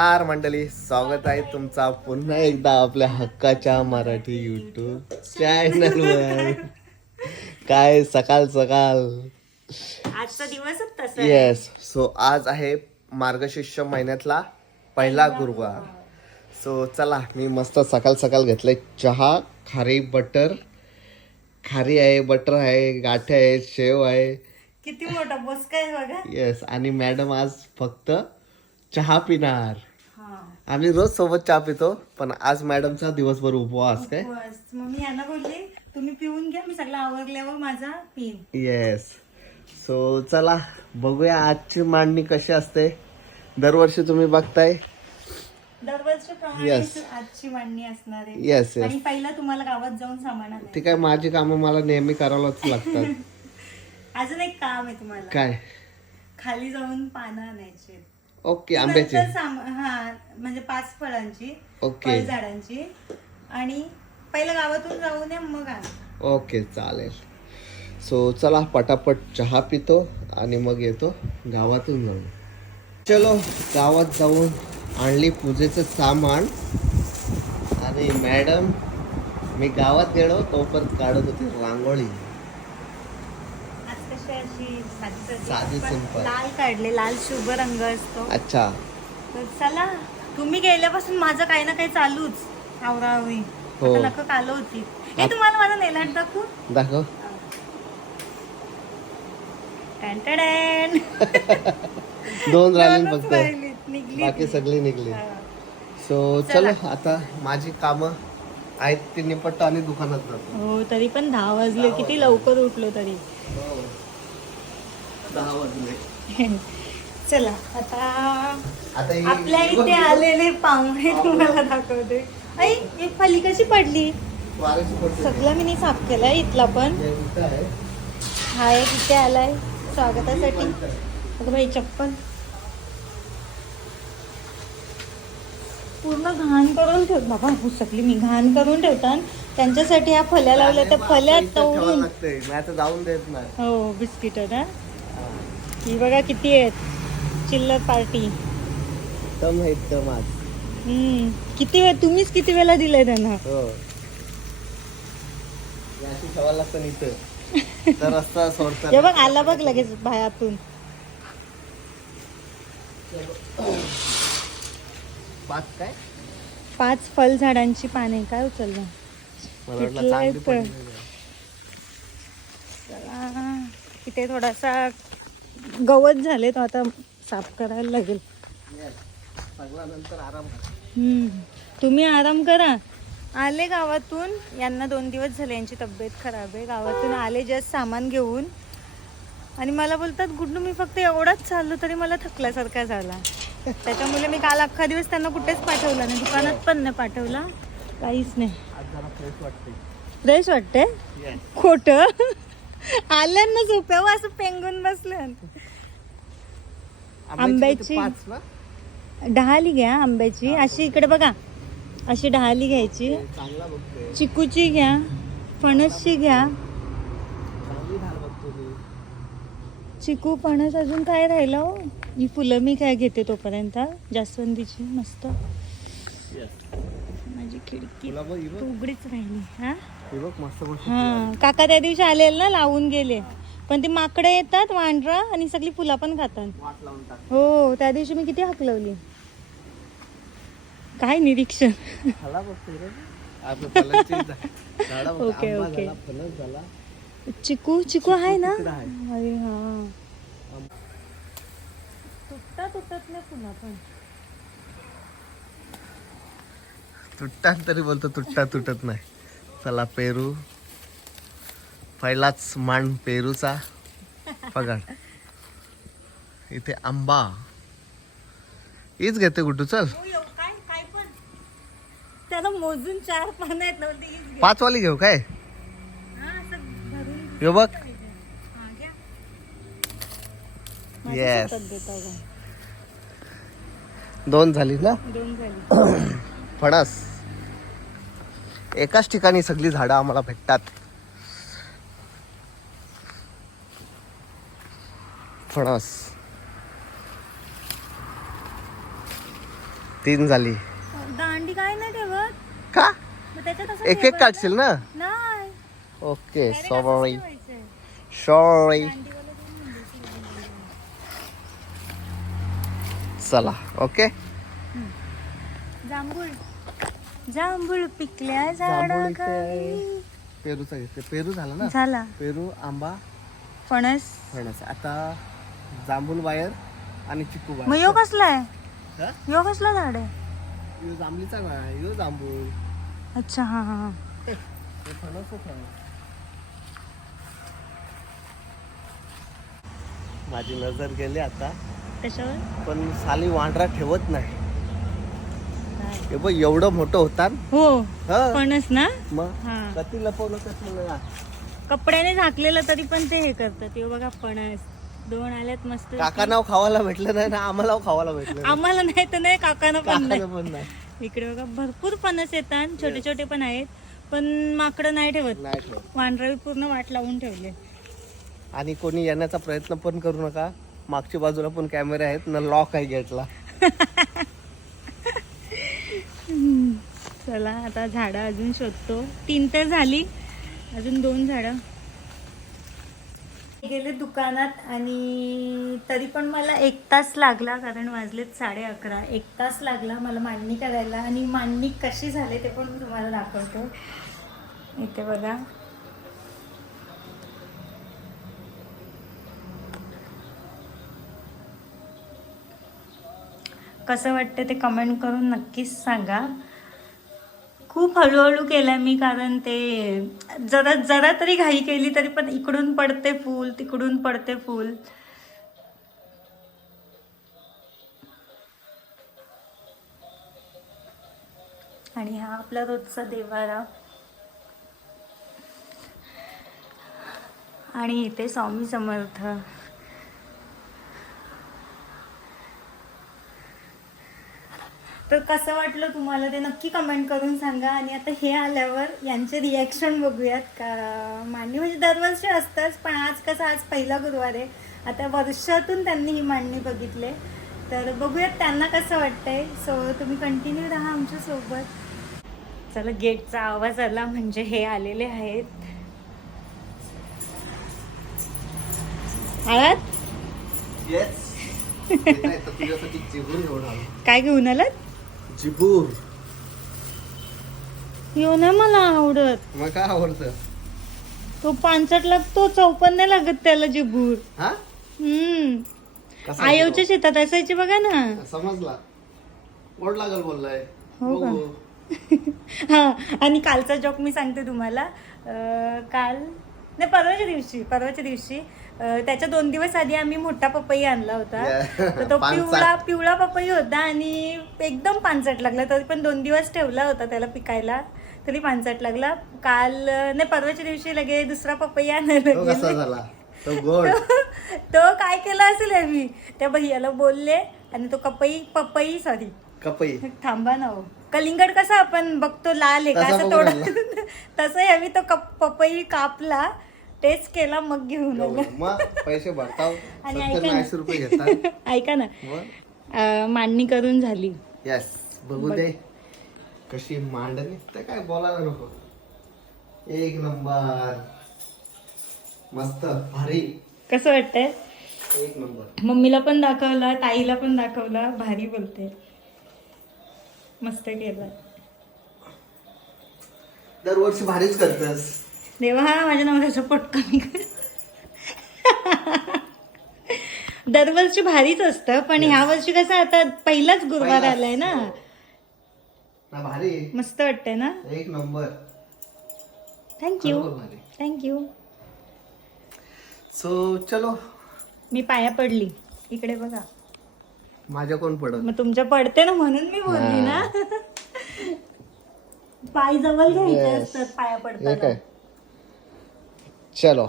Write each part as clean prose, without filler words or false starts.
नमस्कार मंडळी, स्वागत आहे तुमचा पुन्हा एकदा आपल्या हक्काच्या मराठी यूट्यूब चॅनलवर. काय सकाळ सकाळ आजचा दिवसच तसा आहे. येस. सो आज आहे मार्गशीर्ष महिन्यातला पहिला गुरुवार. सो चला, मी मस्त सकाळ सकाळ घेतलंय चहा, खारी बटर, खारी आहे, बटर आहे, गाठे आहे, शेव आहे. किती मोठा बोसका आहे बघा. येस. आणि मॅडम आज फक्त चहा पिणार. हा. आम्ही रोज सोबत चहा पितो, पण आज मॅडमचा दिवसभर उपवास काय. बस मग मी यांना बोलले तुम्ही पिऊन घ्या, मी सगळं आवरल्यावर माझा पिन. येस. सो चला बघूया आजची मांडणी कशी असते. दरवर्षी तुम्ही बघताय. दरवर्षीप्रमाणे Yes. आजची मांडणी असणार आहे. Yes yes. आणि पहिला तुम्हाला गावात जाऊन सामान आणायचं. ठीक आहे, माझी कामं मला नेहमी करावंच लागतात. अजून एक काम आहे तुम्हाला. काय? खाली जाऊन पानं आणायची. ओके. आंब्याची. हा, म्हणजे 5 फळांची, ओके. फळझाडांची. आणि पहिलं गावातून जाऊन या मग आणा. ओके चालेल. सो चला पटापट चहा पितो आणि मग येतो गावातून जाऊन. चलो गावात जाऊन आणली पूजेचं सामान. आणि मॅडम, मी गावात गेलो तोपर्यंत काढत होती रांगोळी. आज कशी अशी साधी पण सिंपल. लाल काढले, लाल शुभ रंग असतो. अच्छा. तर चला, तुम्ही गेल्यापासून माझं काही ना काही चालूच आवरावी. हो. आता नख कालो होती. हे तुम्हाला माझा नेलाट दाखवू. दाखव. टॅन. दोन राहिली दोनच फक्त, राहिलीत, निघली बाकी ती. सगळी निघली. हा. सो चलो आता माझी कामं आहेत ती निपटतो आणि दुकानात जातो. हो, तरी पण 10 वाजले. किती लवकर उठलो तरी. 10 वाजले. चला आता आता ही- आपल्या इथे आलेले पाहुणे तुम्हाला दाखवते. आई, एक फाली कशी पडली. वाऱ्याची पडते. सगळं मी साफ केलंय. इथला पण हे इथं आहे. हा एक इथे आलाय स्वागतासाठी. अगं बाई, चप्पल पूर्ण घाण करून ठेव बाबा. पुसकली मी, घाण करून ठेवतात. त्यांच्यासाठी ह्या फल्या लावल्या, त्या फल्या इथं ठेवावं तोडून. लागतंय, मी आता जाऊन देत नाही. हो, बिस्किट ना. ही बघा किती आहेत. चिल्लर पार्टी. दम आहेत दम आज. किती वेळ, तुम्हीच किती वेळा दिलाय त्यांना. हो. हे अशी ठेवायला लागतं इथं. तर रस्ता सोडतात. हे बघ, आला बघ लगेच बाहेरातून. पाच काय? 5 फळझाडांची पाने. काय उचललं. मला वाटलं पिठलं चांगली येतं. पडली. चला, इथे थोडासा गवत झाले, तो आता साफ करायला लागेल. सगळा नंतर आराम. तुम्ही आराम करा. आले गावातून, यांना 2 दिवस झाले, यांची तब्येत खराब आहे. गावातून आले जस्ट सामान घेऊन आणि मला बोलतात गुड्डू मी फक्त एवढाच चाललो तरी मला थकल्यासारखा झाला. त्याच्यामुळे मी काल अख्खा दिवस त्यांना कुठेच पाठवला नाही, दुकानात पण नाही पाठवला, काहीच नाही. आज जरा फ्रेश वाटते. फ्रेश वाटते. खोटं. आल्यांना झोप्यावर असं पेंगून बसले. आंब्याची पाच ना? डहाली घ्या आंब्याची. अशी इकडे बघा, अशी डहाली घ्यायची. चांगला बघतोय. चिकूची घ्या, फणसची घ्या. चांगली धार बघतो तू. चिकू, फणस, अजून काय राहिलं हो. ही फुलं मी काय घेते तोपर्यंत. जास्वंदीची मस्त. माझी खिडकी तुला बघ, ही बघ. उघडीच राहिली. हा ही बघ मस्त मस्त. हा, काका त्या दिवशी आलेले ना, लावून गेले. पण ती माकडे येतात, वांढरा, आणि सगळी फुलं पण खातात. वाट लावून टाक. हो, त्या दिवशी मी किती हकलवली. काय निरीक्षण. खाला बघतोय रे. आपलं फळांची झाडं बघ. ओके, आंबा ओके. झाला, फणस झाला. चिकू, चिकू आहे ना. तिकडं आहे. अरे हा, तुटत नाही पुन्हा पण. तुटतात तरी बोलतो, तुटत नाही. चला पेरू. पहिलाच मान पेरूचा. पगार. इथे आंबा. हीच घेते गुड्डू. चल, काय काय पण त्याला मोजून 4 पानं आहेत ना. 5 वाली घेऊ काय? हे बघ. येस. 2 झाली ना. 2 झाली. फणस. एकाच ठिकाणी सगळी झाडं आम्हाला भेटतात. फणस. 3 झाली. दांडी काय नाही ठेवत का मग त्याच्यात असं एक एक ठेवायचं? काढशील ना? नाही ओके direct सॉरी असंच ठेवायचंय. सॉरी. दांडीवाला दोन म्हणजे चला ओके. जांभूळ जांभूळ पिकल्या जांभूळ इथे झाडाखाली. पेरूचा घेते. पेरू झाला ना? झाला पेरू, आंबा, फणस. फणस. आता जांभूळ बाहेर आणि चिकू मग बाहेर. यो कसला आहे? हा? यो कसला झाड आहे? यो जांभळीचा काय? यो जांभूळ. अच्छा हा हा हा. हे फणसच आहे. माझी नजर गेली आता, कशावर? पण साली वांढरा ठेवत नाही. काय? हे बघ एवढं मोठं होतात. हो हा. फणस ना. मग हा. कधी लपवलं कसं ना. कपड्याने झाकलेलं तरी पण ते हे करतात. हे बघा फणस 2 आल्यात मस्त. काका नाव खावायला भेटलं नाही ना, आम्हाला खावायला भेटलं नाही. आम्हाला नाही तर नाही, काकांना पण नाही. काकाला पण नाही. इकडे बघा भरपूर फणस येतात, छोटे छोटे पण आहेत, पण माकडं नाही ठेवत. नाही ठेवत. वांढरावी पूर्ण वाट लावून ठेवले. आणि कोणी येण्याचा प्रयत्न पण करू नका. मागच्या बाजूला पण कॅमेरे आहेत ना, लॉक आहे गेटला. चला आता झाडं अजून शोधतो. 3 तर झाली, अजून 2 झाडं. गेले दुकानात आणि तरी पण मला 1 तास लागला, कारण वाजलेत 11:30. 1 तास लागला मला मांडणी करायला. आणि मांडणी कशी झाली ते पण मी तुम्हाला दाखवतो. इथे बघा, कसं वाटतं ते कमेंट करून नक्कीच सांगा. खूप हळूहळू केलं मी, कारण ते जरा जरा तरी घाई केली तरी पण इकडून पडते फूल, तिकडून पडते फूल. आणि हा आपला रोजचा देवारा. आणि इथे स्वामी समर्थ. तर कसं वाटलं तुम्हाला ते नक्की कमेंट करून सांगा. आणि आता हे आल्यावर यांचे रिॲक्शन बघूयात का. मांडणी म्हणजे दरवर्षी असतंच, पण आज कसं आज पहिला गुरुवार आहे. आता वर्षातून त्यांनी ही मांडणी बघितले, तर बघूयात त्यांना कसं वाटतंय. सो तुम्ही कंटिन्यू राहा आमच्यासोबत. चला, गेटचा आवाज आला म्हणजे हे आलेले आहेत. आलात? येस. तुझ्यासाठी चिबूर घेऊन आलो. काय घेऊन आलात? चिबूर. यो ना मला आवडत. मग काय आवडतं? तो 5 लागतो, 54 नाही लागत त्याला जिबूर. हा? कसा आयोच्या शेतात असायची बघा ना. समजला. ओढ लागल बोललाय. हो का? बघू. हा. आणि कालचा जॉक मी सांगते तुम्हाला. काल नाही, परवाच्या दिवशी त्याच्या 2 दिवस आधी आम्ही मोठा पपई आणला होता. तर तो पिवळा पपई होता आणि एकदम पानसट लागला. तरी पण 2 दिवस ठेवला होता त्याला पिकायला, तरी पानसट लागला. काल नाही, परवाच्या दिवशी लगे दुसरा पपई आणायला तो कसा गेले. झाला? तो गोड. तो काय केला असेल मी त्या भैयाला बोलले, आणि तो पपई कपई. थांबा ना हो. कलिंगड कसा आपण बघतो लाल आहे का तसा असं बघून थोडं, आणला. तसं आम्ही तो पपई कापला, टेस्ट केला, मग घेऊन आलो. मग पैसे भरताव. आणि 70-80 रुपये घेतात. ऐका ना, मग मांडणी करून झाली. यस. बघू दे कशी मांडणी. तर काय बोलायला नको. 1 नंबर. मस्त भारी. कसं वाटतंय? 1 नंबर. मम्मीला पण दाखवला, ताईला पण दाखवला. भारी बोलते. मस्त केलं. दरवर्षी भारीच करतेस. देवा, माझ्या नवऱ्याचं पोट कमी कर. दरवर्षी भारीच असतं, पण ह्या वर्षी कसं आता पहिलाच गुरुवार आलाय ना. ना भारी. मस्त वाटतंय ना. 1 नंबर. थँक्यू. खरोखर भारी. थँक्यू. सो चलो. मी पाया पडली. इकडे बघा. माझ्या कोण पडत? मग तुमच्या पडते ना, म्हणून मी बोलली ना. पाय जवळ घ्यायचे असतात पाया पडताना. चलो.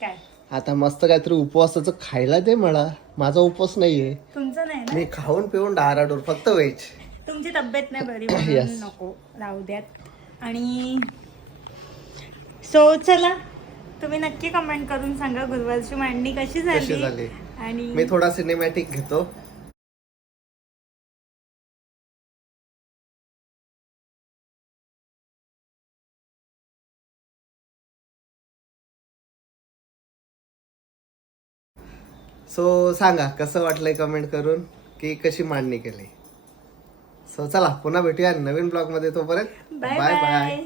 काय आता मस्त काहीतरी उपवासाचं खायला दे मला. माझा उपवास नाहीये. तुमचं नाही ना. मी खाऊन पिऊन डाराडोर, फक्त व्हेज. तुमची तब्येत नाही बरी म्हणून नको, राहू द्यात. आणि सो चला, तुम्ही नक्की कमेंट करून सांगा गुरुवारची मांडणी कशी झाली. झाली. आणि मी थोडा सिनेमॅटिक घेतो. सो सांगा कसं वाटलंय कमेंट करून की कशी मांडणी केली. सो चला पुन्हा भेटूया नवीन ब्लॉग मध्ये. तोपर्यंत बाय बाय बाय.